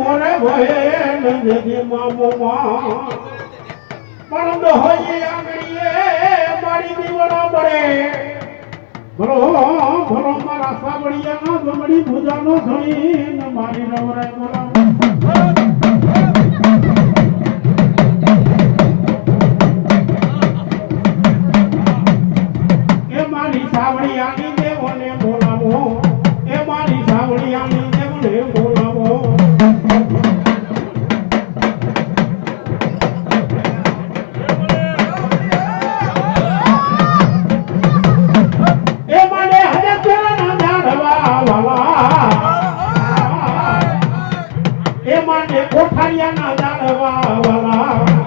મોરે ભયે નંદી મામોમાં પણ દોહી આંગળીએ મારી દીવડા પડે ભરો ભરો મારા સાબડિયાનો જમડી ભુજાનો ધણી ને મારી નવરાય બોલા એ મારી સાબડિયાની દેવોને બોલાવો એ મારી સાબડિયાની દેવોને બોલાવો કોઠારિયાના દાડવા વાલા